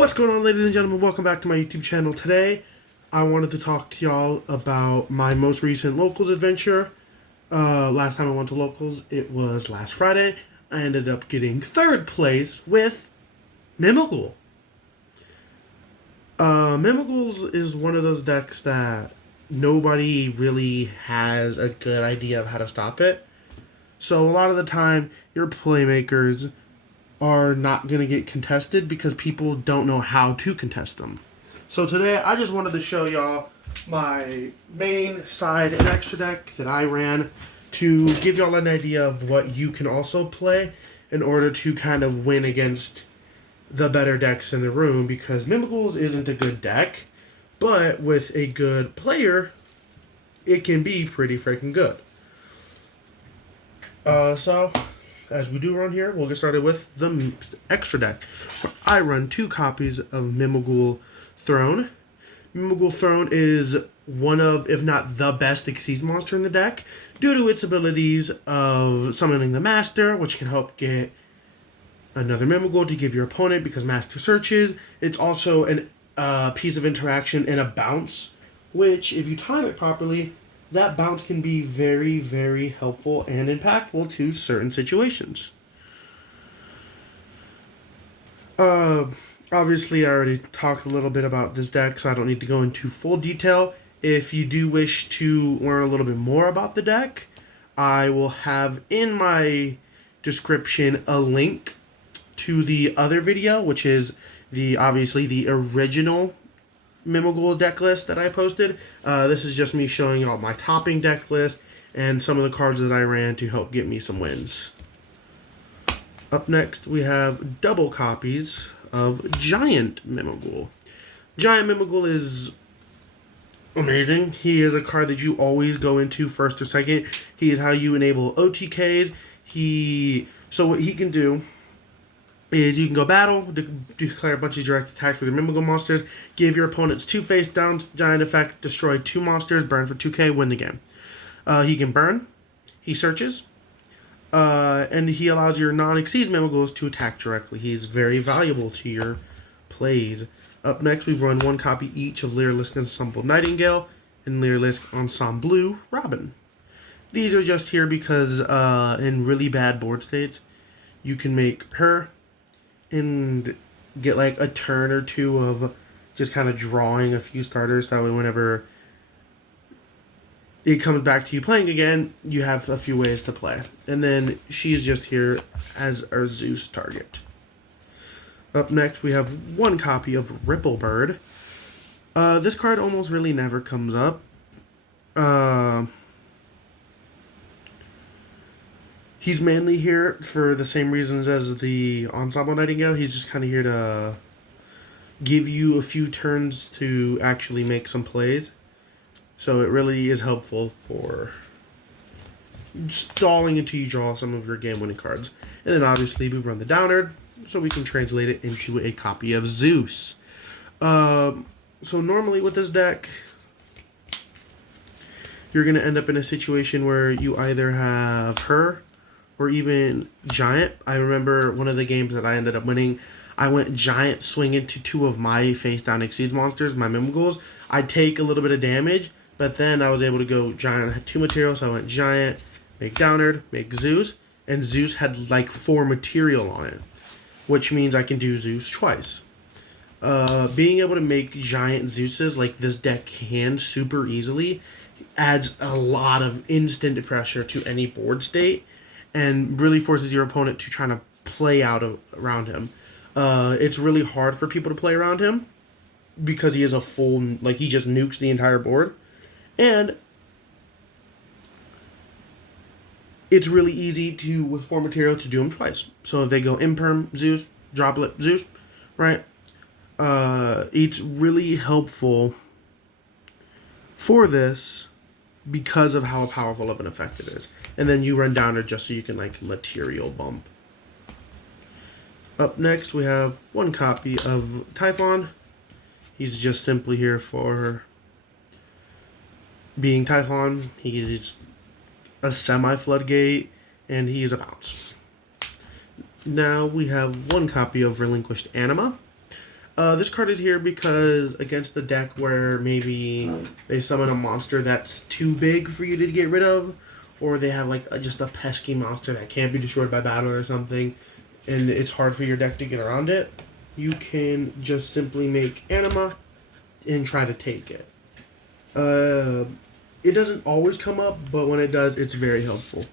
What's going on, ladies and gentlemen? Welcome back to my YouTube channel. Today, I wanted to talk to y'all about my most recent locals adventure. Last time I went to locals, it was last Friday. I ended up getting third place with Mimighoul. Mimighouls is one of those decks that nobody really has a good idea of how to stop it. So a lot of the time, your playmakers are not going to get contested because people don't know how to contest them. So today I just wanted to show y'all my main side and extra deck that I ran to give y'all an idea of what you can also play in order to kind of win against the better decks in the room, because Mimighouls isn't a good deck, but with a good player it can be pretty freaking good. So as we do run here, we'll get started with the extra deck. I run 2 copies of Mimighoul Throne. Mimighoul Throne is one of, if not the best Exceed monster in the deck, due to its abilities of summoning the Master, which can help get another Mimighoul to give your opponent because Master searches. It's also a piece of interaction and a bounce, which, if you time it properly, that bounce can be very, very helpful and impactful to certain situations. Obviously, I already talked a little bit about this deck, so I don't need to go into full detail. If you do wish to learn a little bit more about the deck, I will have in my description a link to the other video, which is obviously the original Mimighoul deck list that I posted. This is just me showing y'all my topping deck list and some of the cards that I ran to help get me some wins. Up next, we have double copies of Giant Mimighoul. Giant Mimighoul is amazing. He is a card that you always go into first or second. He is how you enable OTKs. So what he can do is you can go battle, declare a bunch of direct attacks with your Mimighoul monsters, give your opponents 2 face downs, giant effect, destroy 2 monsters, burn for 2k, win the game. He can burn, he searches, and he allows your non-Exceed Mimighouls to attack directly. He's very valuable to your plays. Up next, we run 1 copy each of Lyrilisque Ensemble Nightingale and Lyrilisque Ensemble Robin. These are just here because in really bad board states, you can make her and get like a turn or 2 of just kind of drawing a few starters. That way whenever it comes back to you playing again, you have a few ways to play. And then she's just here as our Zeus target. Up next, we have 1 copy of Ripplebird. This card almost really never comes up. He's mainly here for the same reasons as the Ensemble Nightingale. He's just kind of here to give you a few turns to actually make some plays. So it really is helpful for stalling until you draw some of your game-winning cards. And then obviously we run the Downard, so we can translate it into a copy of Zeus. So normally with this deck, you're going to end up in a situation where you either have her or even Giant. I remember one of the games that I ended up winning, I went Giant swing into 2 of my face down Exceed monsters, my Mimighouls. I'd take a little bit of damage, but then I was able to go Giant. I had 2 materials, so I went Giant, make Downard, make Zeus, and Zeus had like 4 material on it, which means I can do Zeus twice. Being able to make Giant Zeuses like this deck can super easily adds a lot of instant pressure to any board state and really forces your opponent to try to play around him. It's really hard for people to play around him because he is a full, like, he just nukes the entire board. And it's really easy to, with 4 material, to do him twice. So if they go Imperm, Zeus, Droplet, Zeus, right? It's really helpful for this because of how powerful of an effect it is. And then you run Downer just so you can, like, material bump. Up next, we have 1 copy of Typhon. He's just simply here for being Typhon. He's a semi-floodgate, and he is a bounce. Now we have 1 copy of Relinquished Anima. This card is here because against the deck where maybe they summon a monster that's too big for you to get rid of, or they have like just a pesky monster that can't be destroyed by battle or something, and it's hard for your deck to get around it, you can just simply make Anima and try to take it. It doesn't always come up, but when it does, it's very helpful.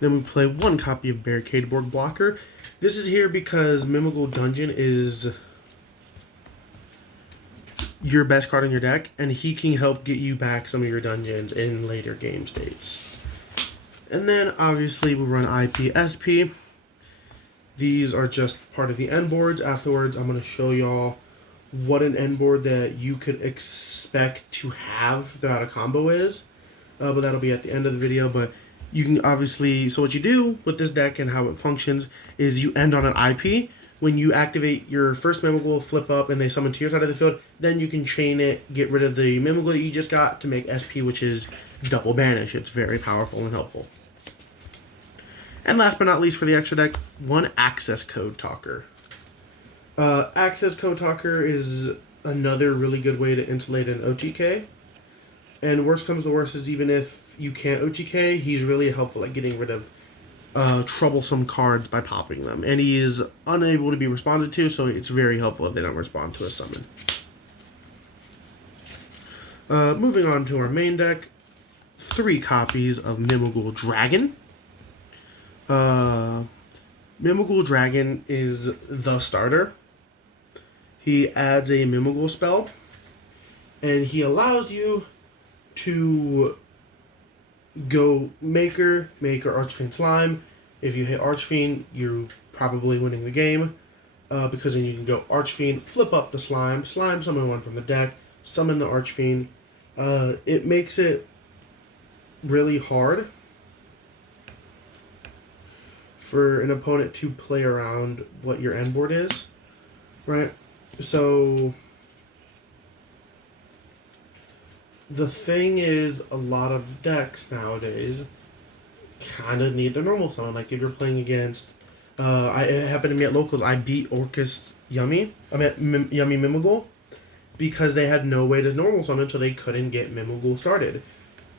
Then we play one copy of Barricadeborg Blocker. This is here because Mimighoul Dungeon is your best card in your deck, and he can help get you back some of your dungeons in later game states. And then, obviously, we run IP, SP. These are just part of the end boards. Afterwards, I'm going to show y'all what an end board that you could expect to have throughout a combo is. But that'll be at the end of the video. But you can obviously, so what you do with this deck and how it functions is you end on an IP. When you activate your first Mimighoul, flip up, and they summon to your side of the field, then you can chain it, get rid of the Mimighoul that you just got to make SP, which is double banish. It's very powerful and helpful. And last but not least for the extra deck, one Access Code Talker. Access Code Talker is another really good way to insulate an OTK. And worst comes to worst is even if you can't OTK, he's really helpful at getting rid of troublesome cards by popping them. And he is unable to be responded to, so it's very helpful if they don't respond to a summon. Moving on to our main deck, 3 copies of Mimighoul Dragon. Mimighoul Dragon is the starter. He adds a Mimighoul spell, and he allows you to go Maker, Archfiend Slime. If you hit Archfiend, you're probably winning the game, because then you can go Archfiend, flip up the Slime, summon one from the deck, summon the Archfiend. It makes it really hard for an opponent to play around what your end board is, right? So the thing is, a lot of decks nowadays kind of need the normal summon. Like if you're playing against, it happened to me at locals. I beat Orcus Yummy Mimighoul because they had no way to normal summon, so they couldn't get Mimighoul started.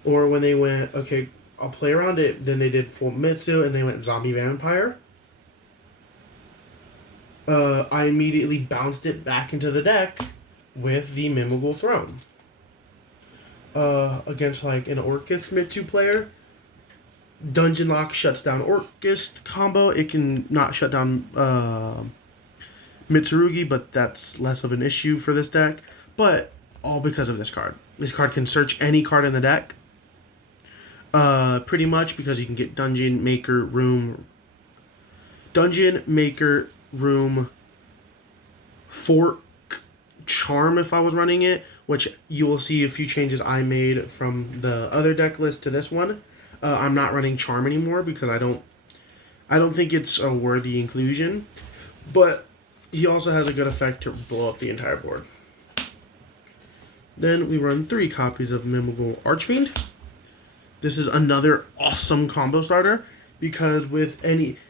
Or when they went, okay, I'll play around it, then they did Full Mitsu and they went Zombie Vampire. I immediately bounced it back into the deck with the Mimighoul Throne. Against like an Orcus Mitsu player, Dungeon Lock shuts down Orcus combo. It can not shut down Mitsurugi, but that's less of an issue for this deck. But all because of this card. This card can search any card in the deck. Pretty much because you can get Dungeon Maker Room, Fork, Charm if I was running it, which you will see a few changes I made from the other deck list to this one. I'm not running Charm anymore because I don't think it's a worthy inclusion, but he also has a good effect to blow up the entire board. Then we run 3 copies of Mimighoul Archfiend. This is another awesome combo starter because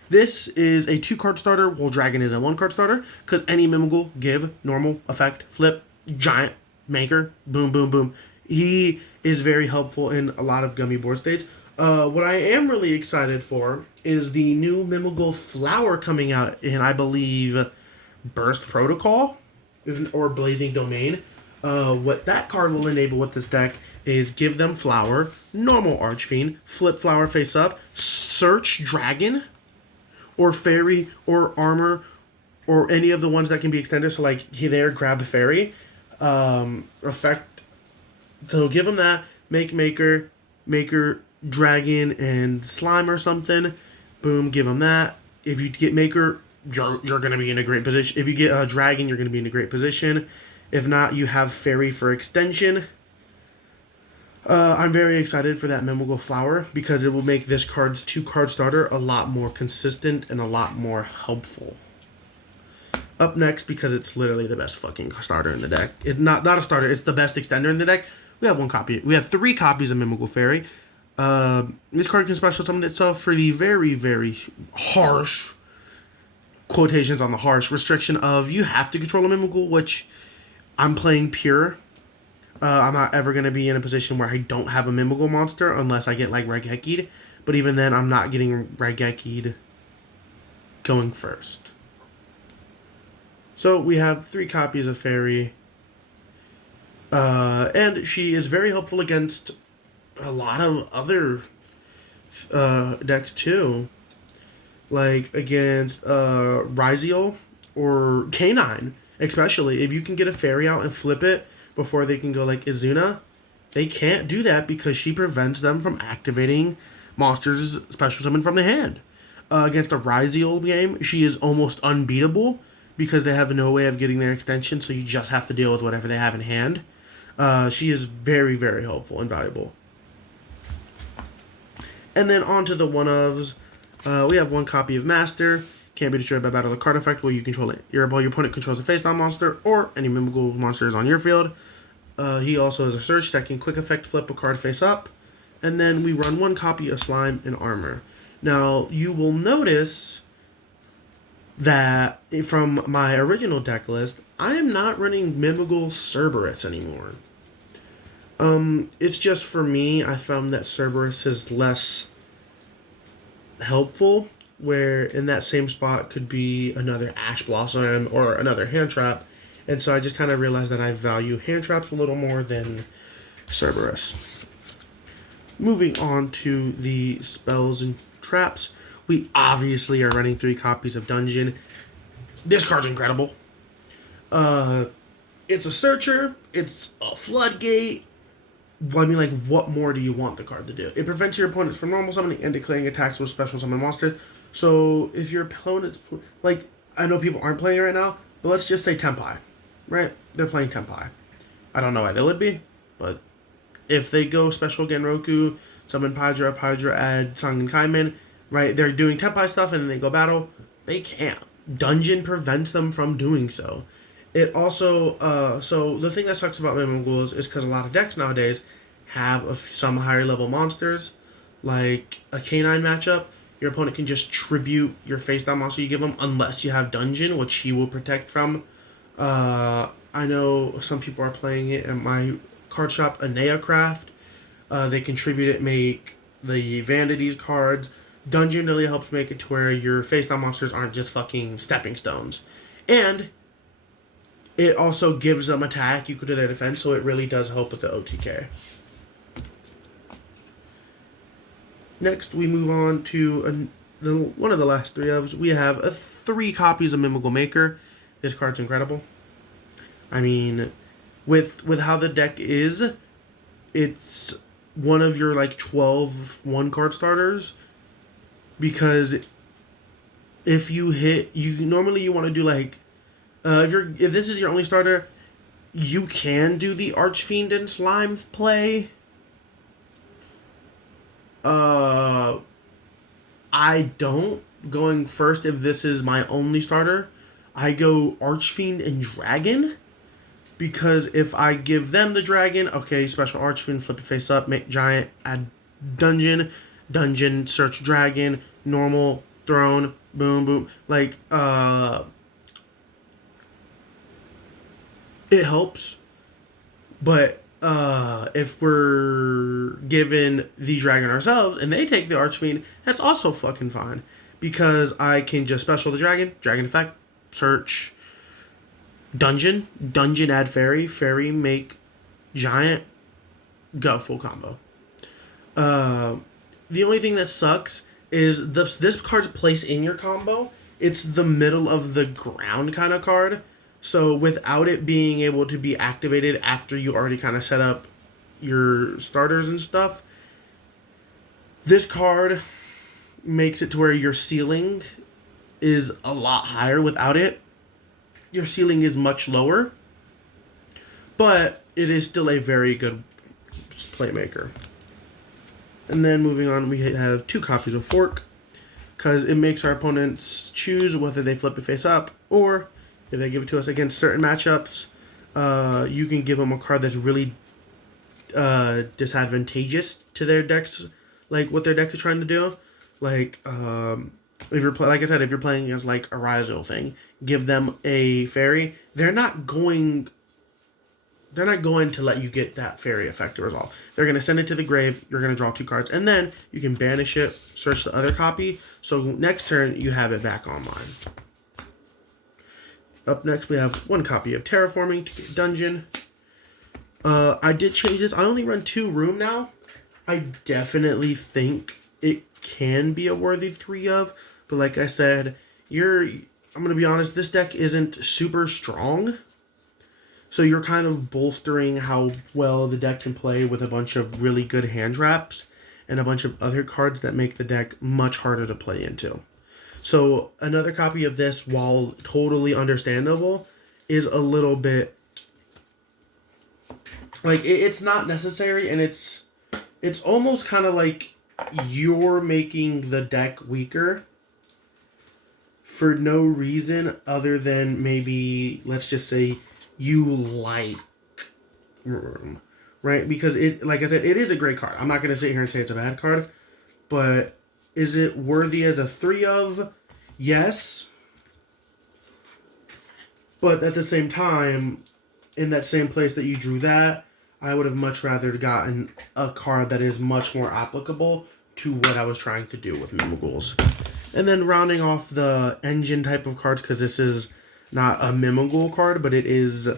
this is a 2-card starter while Dragon is a 1-card starter because any Mimighoul, give, normal, effect, flip, giant, maker, boom, boom, boom. He is very helpful in a lot of gummy board states. What I am really excited for is the new Mimighoul Flower coming out in, I believe, Burst Protocol or Blazing Domain. What that card will enable with this deck is give them Flower, normal Archfiend, flip Flower face up, search Dragon, or Fairy, or Armor, or any of the ones that can be extended. So like there, grab Fairy, effect. So give them that, make Maker, Dragon, and Slime or something. Boom, give them that. If you get Maker, you're going to be in a great position. If you get a Dragon, you're going to be in a great position. If not, you have Fairy for extension. I'm very excited for that Mimighoul Flower because it will make this card's 2-card starter a lot more consistent and a lot more helpful. Up next, because it's literally the best fucking starter in the deck. It's not a starter, it's the best extender in the deck. We have 1 copy. We have 3 copies of Mimighoul Fairy. This card can special summon itself for the very, very harsh quotations on the harsh restriction of you have to control a Mimighoul, which I'm playing pure. I'm not ever going to be in a position where I don't have a Mimighoul monster unless I get like Regeki'd. But even then, I'm not getting Regeki'd going first. So we have 3 copies of Fairy. And she is very helpful against a lot of other decks too. Like against Ryziel or Canine, especially. If you can get a Fairy out and flip it before they can go like Izuna, they can't do that because she prevents them from activating monsters special summon from the hand. Against a Ryziel game, she is almost unbeatable because they have no way of getting their extension, so you just have to deal with whatever they have in hand. She is very, very helpful and valuable. And then on to the one-ofs. We have 1 copy of Master. Can't be destroyed by battle or card effect while you control it. Your opponent controls a face-down monster or any Mimighoul monsters on your field. He also has a search that can quick effect flip a card face up. And then we run 1 copy of Slime and Armor. Now, you will notice that from my original deck list, I am not running Mimighoul Cerberus anymore. It's just for me, I found that Cerberus is less helpful, where in that same spot could be another Ash Blossom or another Hand Trap, and so I just kind of realized that I value Hand Traps a little more than Cerberus. Moving on to the spells and traps, we obviously are running 3 copies of Dungeon. This card's incredible. It's a Searcher, it's a Floodgate. I mean, like, what more do you want the card to do? It prevents your opponents from normal summoning and declaring attacks with special summon monsters. So, if your opponent's... Like, I know people aren't playing right now, but let's just say Tenpai, right? They're playing Tenpai. I don't know why they would be, but if they go special Genroku, summon Pydra, add Sangen Kaiman, right? They're doing Tenpai stuff and then they go battle. They can't. Dungeon prevents them from doing so. It also, so the thing that sucks about Mimighouls is because a lot of decks nowadays have some higher level monsters, like a Canine matchup. Your opponent can just tribute your face down monster you give them unless you have Dungeon, which he will protect from. I know some people are playing it at my card shop, Anea Craft. They contribute it, make the Vanities cards. Dungeon really helps make it to where your face down monsters aren't just fucking stepping stones. And it also gives them attack equal to their defense, so it really does help with the OTK. Next, we move on to one of the last 3 ofs. We have 3 copies of Mimighoul Maker. This card's incredible. I mean, with how the deck is, it's one of your like 12 1-card starters, because if you hit, normally you want to do like, if this is your only starter, you can do the Archfiend and Slime play. I don't. Going first, if this is my only starter, I go Archfiend and Dragon. Because if I give them the Dragon, okay, special Archfiend, flip it face up, make Giant, add Dungeon, search Dragon, normal, Throne, boom, boom. Like, it helps. But if we're given the Dragon ourselves and they take the Archfiend, that's also fucking fine. Because I can just special the Dragon effect, search, Dungeon add Fairy make Giant, go full combo. The only thing that sucks is this card's place in your combo. It's the middle of the ground kind of card. So without it being able to be activated after you already kind of set up your starters and stuff, this card makes it to where your ceiling is a lot higher. Without it, your ceiling is much lower, but it is still a very good playmaker. And then moving on, we have 2 copies of Fork, because it makes our opponents choose whether they flip it face up, or if they give it to us against certain matchups, you can give them a card that's really disadvantageous to their decks, like what their deck is trying to do. Like, If you're like I said, if you're playing against like a Rizal thing, give them a fairy. They're not going to let you get that fairy effect to resolve. They're going to send it to the grave. You're going to draw 2 cards, and then you can banish it, search the other copy. So next turn, you have it back online. Up next, we have 1 copy of Terraforming to get Dungeon. I did change this. I only run 2 room now. I definitely think it can be a worthy 3 of, but like I said, I'm going to be honest, this deck isn't super strong. So you're kind of bolstering how well the deck can play with a bunch of really good hand traps and a bunch of other cards that make the deck much harder to play into. So another copy of this, while totally understandable, is a little bit like it's not necessary, and it's almost kind of like you're making the deck weaker for no reason other than maybe, let's just say, you like room, right? Because it, like I said, it is a great card. I'm not going to sit here and say it's a bad card, but is it worthy as a 3 of? Yes. But at the same time, in that same place that you drew that, I would have much rather gotten a card that is much more applicable to what I was trying to do with Mimighouls. And then rounding off the engine type of cards, because this is not a Mimighoul card, but it is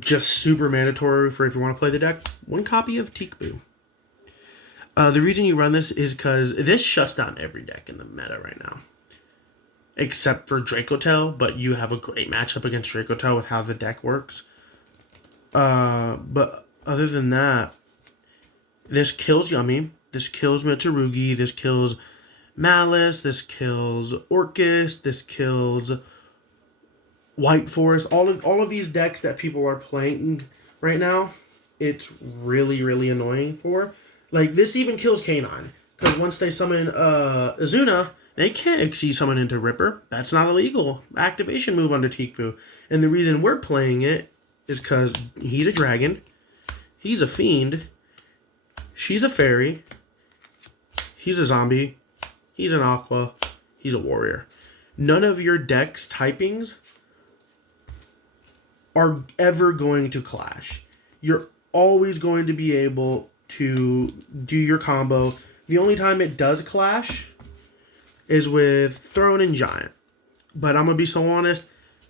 just super mandatory for if you want to play the deck. 1 copy of Teekboo. The reason you run this is because this shuts down every deck in the meta right now. Except for Dracotel, but you have a great matchup against Dracotel with how the deck works. But other than that, this kills Yummy, this kills Mitsurugi, this kills Malice, this kills Orcus, this kills White Forest. All of these decks that people are playing right now, it's really, really annoying for. Like, this even kills K9, because once they summon Azuna, they can't exceed summon into Ripper. That's not illegal. Activation move under Teekboo. And the reason we're playing it is because he's a dragon, he's a fiend, she's a fairy, he's a zombie, he's an aqua, he's a warrior. None of your deck's typings are ever going to clash. You're always going to be able to do your combo. The only time it does clash is with Throne and Giant. But I'm going to be so honest,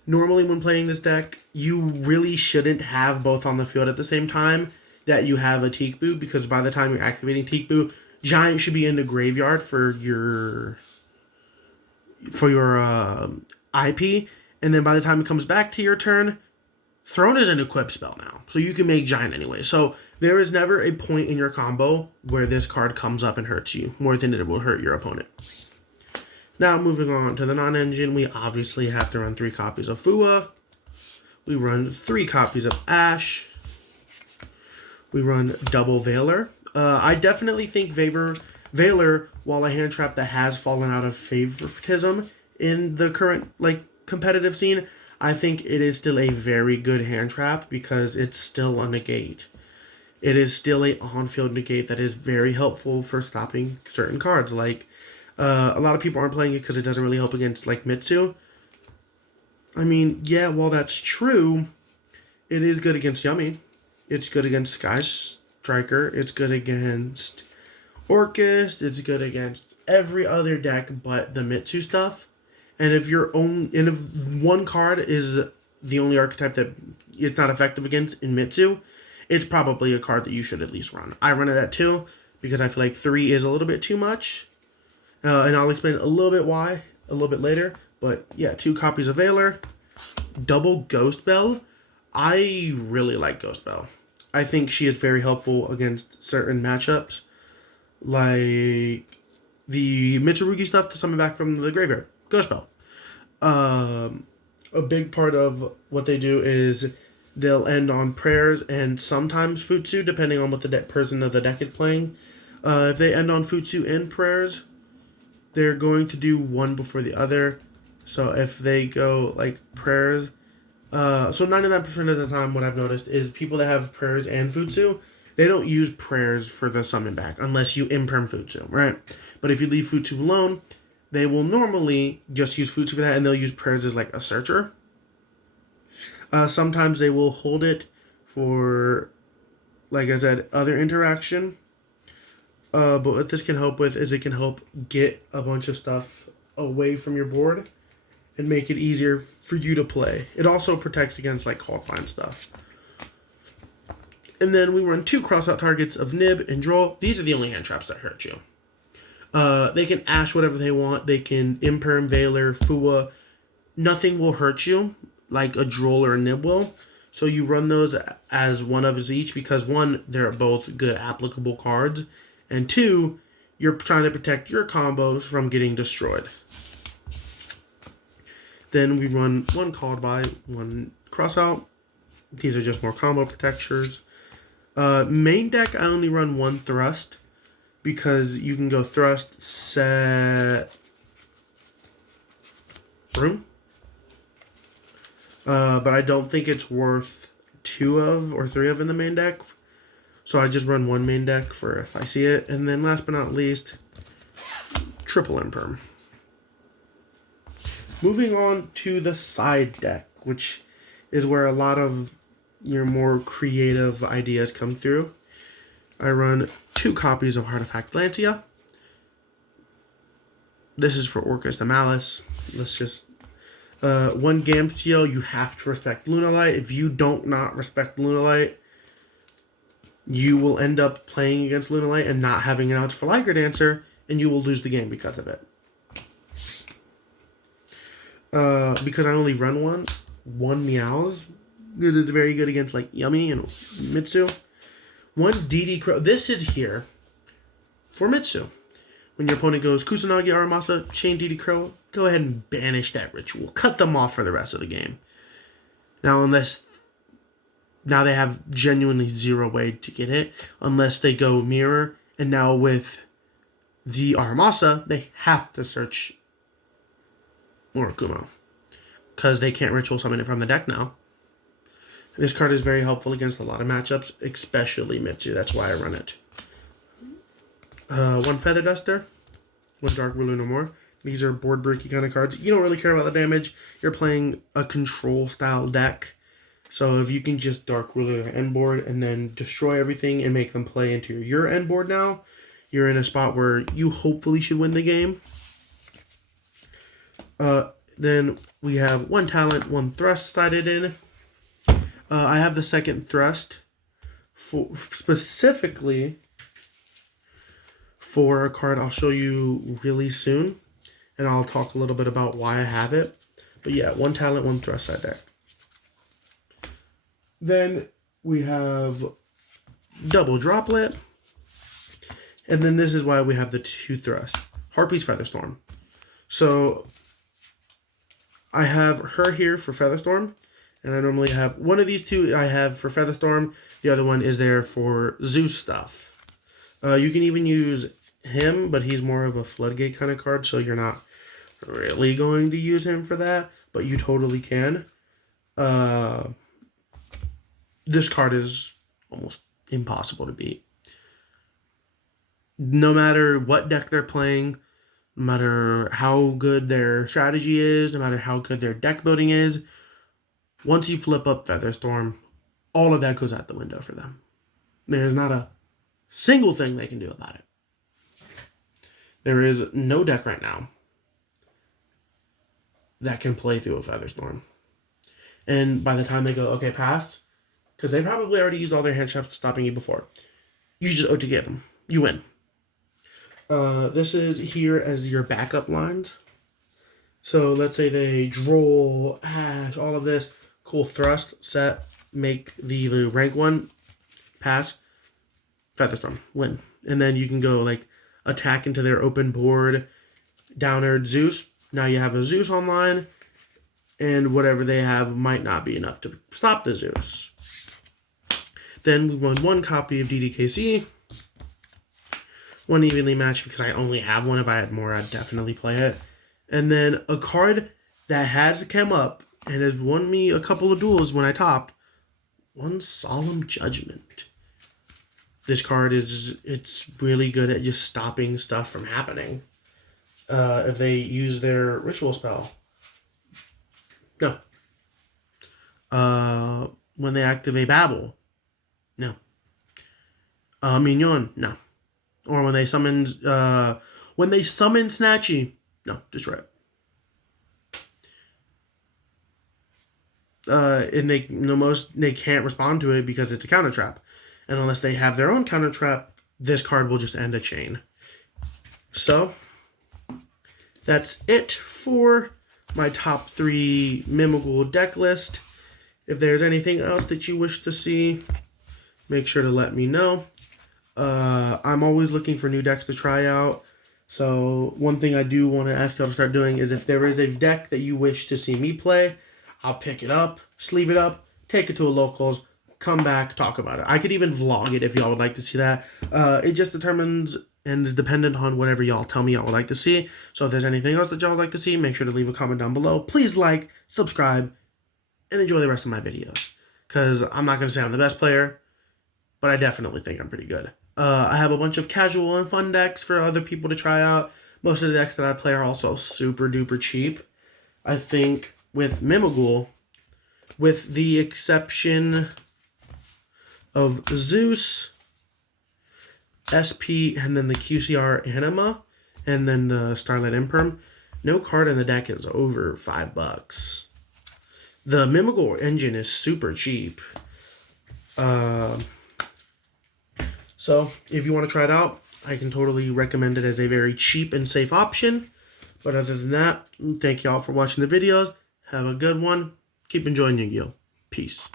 normally when playing this deck, you really shouldn't have both on the field at the same time that you have a Teekboo, because by the time you're activating Teekboo, Giant should be in the graveyard for your IP, and then by the time it comes back to your turn, Throne is an equip spell now, so you can make Giant anyway. So there is never a point in your combo where this card comes up and hurts you more than it will hurt your opponent. Now, moving on to the non-engine, we obviously have to run 3 copies of Fua. We run 3 copies of Ash. We run double Veiler. I definitely think Veiler, while a hand trap that has fallen out of favoritism in the current competitive scene, I think it is still a very good hand trap because it's still a negate. It is still a on-field negate that is very helpful for stopping certain cards. Like, a lot of people aren't playing it because it doesn't really help against, like, Mitsu. I mean, yeah, while that's true, it is good against Yummy. It's good against Sky Striker. It's good against Orcus. It's good against every other deck but the Mitsu stuff. And if one card is the only archetype that it's not effective against in Mitsu, it's probably a card that you should at least run. I run it at 2 because I feel like 3 is a little bit too much. And I'll explain a little bit why a little bit later. But yeah, 2 copies of Veiler. Double Ghost Bell. I really like Ghost Bell. I think she is very helpful against certain matchups. Like the Mitsurugi stuff to summon back from the graveyard. Ghost Bell. A big part of what they do is they'll end on prayers and sometimes Futsu, depending on what the person of the deck is playing. If they end on Futsu and prayers, they're going to do one before the other. So if they go like prayers, so 99% of the time what I've noticed is people that have prayers and Futsu, they don't use prayers for the summon back unless you imperm Futsu, right? But if you leave Futsu alone, they will normally just use Futsu for that, and they'll use prayers as like a searcher. Sometimes they will hold it for, like I said, other interaction. But what this can help with is it can help get a bunch of stuff away from your board and make it easier for you to play. It also protects against like call bind stuff. And then we run 2 crossout targets of Nib and Droll. These are the only hand traps that hurt you. They can Ash whatever they want. They can Imperm, Veiler, Fua. Nothing will hurt you like a Droll or a Nib will. So you run those as one of each because 1, they're both good applicable cards. And 2, you're trying to protect your combos from getting destroyed. Then we run 1 called by, 1 crossout. These are just more combo protectors. Main deck, I only run 1 thrust because you can go thrust, set, room. But I don't think it's worth 2 of or 3 of in the main deck. So I just run 1 main deck for if I see it. And then last but not least, triple Imperm. Moving on to the side deck, which is where a lot of your more creative ideas come through. I run 2 copies of Artifact Lancia. This is for Orcus the Malice. Let's just 1 Gamsteel. You have to respect Lunalight. If you don't not respect Lunalight, you will end up playing against Lunalight and not having an answer for Liger Dancer, and you will lose the game because of it. Because I only run one Meows, because it's very good against like Yummy and Mitsu. 1 DD Crow. This is here for Mitsu. When your opponent goes Kusanagi, Aramasa, Chain DD Crow, go ahead and banish that ritual. Cut them off for the rest of the game. Now they have genuinely 0 way to get hit unless they go Mirror. And now with the Aramasa, they have to search Murakumo because they can't ritual summon it from the deck now. This card is very helpful against a lot of matchups, especially Mitsu. That's why I run it. 1 Feather Duster, 1 Dark Ruler No More. These are board breaky kind of cards. You don't really care about the damage. You're playing a control style deck. So if you can just Dark Ruler their end board and then destroy everything and make them play into your end board now, you're in a spot where you hopefully should win the game. Then we have 1 talent, 1 thrust sided in. I have the 2nd thrust specifically for a card I'll show you really soon. And I'll talk a little bit about why I have it. But yeah, 1 talent, 1 thrust side deck. Then we have double Droplet. And then this is why we have the 2 thrust. Harpy's Featherstorm. So I have her here for Featherstorm. And I normally have one of these 2 I have for Featherstorm. The other one is there for Zeus stuff. You can even use him, but he's more of a Floodgate kind of card, so you're not really going to use him for that, but you totally can. This card is almost impossible to beat. No matter what deck they're playing, no matter how good their strategy is, no matter how good their deck building is, once you flip up Featherstorm, all of that goes out the window for them. There's not a single thing they can do about it. There is no deck right now that can play through a Featherstorm. And by the time they go, okay, pass, because they probably already used all their hand traps stopping you before, you just OTK them. You win. This is here as your backup lines. So let's say they Droll, Ash, all of this. Cool, thrust, set, make the rank 1, pass, Featherstorm, win. And then you can go like attack into their open board, downer Zeus. Now you have a Zeus online, and whatever they have might not be enough to stop the Zeus. Then we run 1 copy of DDKC. 1 evenly matched because I only have 1. If I had more, I'd definitely play it. And then a card that has come up and has won me a couple of duels when I topped, 1 Solemn Judgment. This card it's really good at just stopping stuff from happening. if they use their ritual spell. No. When they activate Babel. No. Mignon. No. Or when they summon Snatchy. No, destroy it. And they can't respond to it because it's a counter trap. And unless they have their own counter trap, this card will just end a chain. So that's it for my top 3 Mimighoul deck list. If there's anything else that you wish to see, make sure to let me know. I'm always looking for new decks to try out. So one thing I do want to ask y'all to start doing is if there is a deck that you wish to see me play, I'll pick it up, sleeve it up, take it to a locals, come back, talk about it. I could even vlog it if y'all would like to see that. It just determines and is dependent on whatever y'all tell me y'all would like to see. So if there's anything else that y'all would like to see, make sure to leave a comment down below. Please like, subscribe, and enjoy the rest of my videos. Because I'm not going to say I'm the best player, but I definitely think I'm pretty good. I have a bunch of casual and fun decks for other people to try out. Most of the decks that I play are also super duper cheap. I think with Mimighoul, with the exception of Zeus, SP, and then the QCR Anima, and then the Starlight Imperm, no card in the deck is over $5. The Mimighoul engine is super cheap. So if you want to try it out, I can totally recommend it as a very cheap and safe option. But other than that, thank y'all for watching the videos. Have a good one. Keep enjoying Yu-Gi-Oh! Peace.